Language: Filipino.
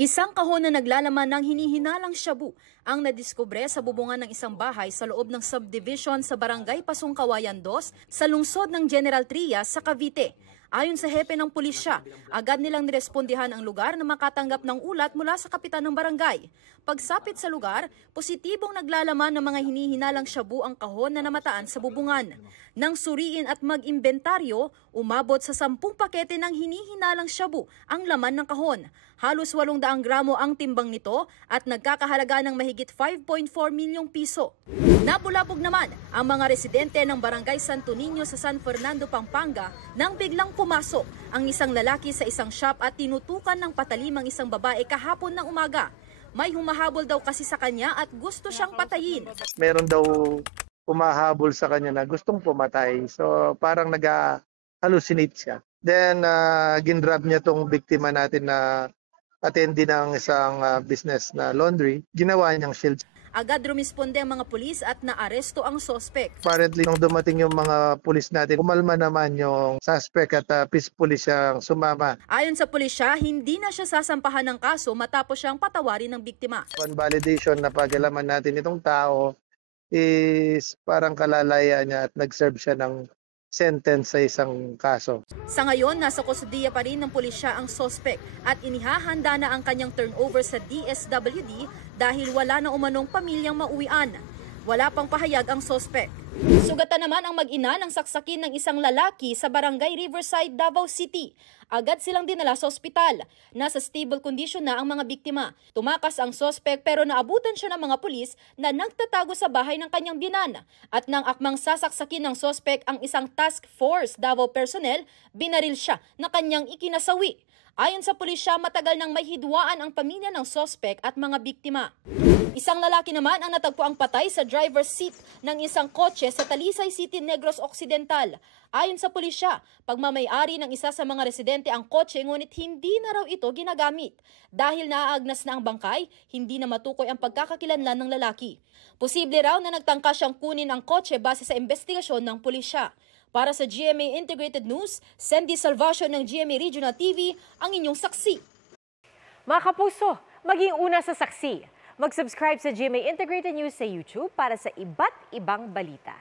Isang kahon na naglalaman ng hinihinalang shabu ang nadiskubre sa bubungan ng isang bahay sa loob ng subdivision sa Barangay Pasungkawayan 2 sa lungsod ng General Trias sa Cavite. Ayon sa hepe ng pulisya, agad nilang nirespondihan ang lugar na makatanggap ng ulat mula sa kapitan ng barangay. Pagsapit sa lugar, positibong naglalaman ng mga hinihinalang shabu ang kahon na namataan sa bubungan. Nang suriin at mag-imbentaryo, umabot sa 10 pakete ng hinihinalang shabu ang laman ng kahon. Halos 800 gramo ang timbang nito at nagkakahalaga ng mahigit 5.4 milyong piso. Nabulabog naman ang mga residente ng Barangay Santo Niño sa San Fernando, Pampanga nang biglang pumasok ang isang lalaki sa isang shop at tinutukan ng patalim ang isang babae kahapon ng umaga. May humahabol daw kasi sa kanya at gusto siyang patayin. Meron daw humahabol sa kanya na gustong pumatay. So parang nag-hallucinate siya. Then ginrab niya tong biktima natin na attendee ng isang business na laundry. Ginawa niyang shield. Agad rumisponde ang mga pulis at naaresto ang sospek. Apparently, nung dumating yung mga pulis natin, kumalma naman yung suspect at peacefully siyang sumama. Ayon sa pulisya, hindi na siya sasampahan ng kaso matapos siyang patawarin ng biktima. On validation na pag-alaman natin itong tao is parang kalalaya niya at nag-serve siya ng sentence sa isang kaso. Sa ngayon, nasa kustudiya pa rin ng pulisya ang sospek at inihahanda na ang kanyang turnover sa DSWD dahil wala na umanong pamilyang mauwian. Wala pang pahayag ang sospek. Sugatan naman ang mag-ina ng saksakin ng isang lalaki sa Barangay Riverside, Davao City. Agad silang dinala sa ospital. Nasa stable condition na ang mga biktima. Tumakas ang sospek pero naabutan siya ng mga pulis na nagtatago sa bahay ng kanyang binan. At nang akmang sasaksakin ng sospek ang isang task force Davao personnel, binaril siya na kanyang ikinasawi. Ayon sa pulisya, matagal nang may hidwaan ang pamilya ng sospek at mga biktima. Isang lalaki naman ang natagpuang patay sa driver's seat ng isang kotse sa Talisay City, Negros Occidental. Ayon sa pulisya, pagmamay-ari ng isa sa mga residente ang kotse ngunit hindi na raw ito ginagamit. Dahil naaagnas na ang bangkay, hindi na matukoy ang pagkakakilanlan ng lalaki. Posible raw na nagtangka siyang kunin ang kotse base sa investigasyon ng pulisya. Para sa GMA Integrated News, Sandy Salvacion ng GMA Regional TV ang inyong saksi. Mga kapuso, maging una sa saksi. Mag-subscribe sa GMA Integrated News sa YouTube para sa iba't ibang balita.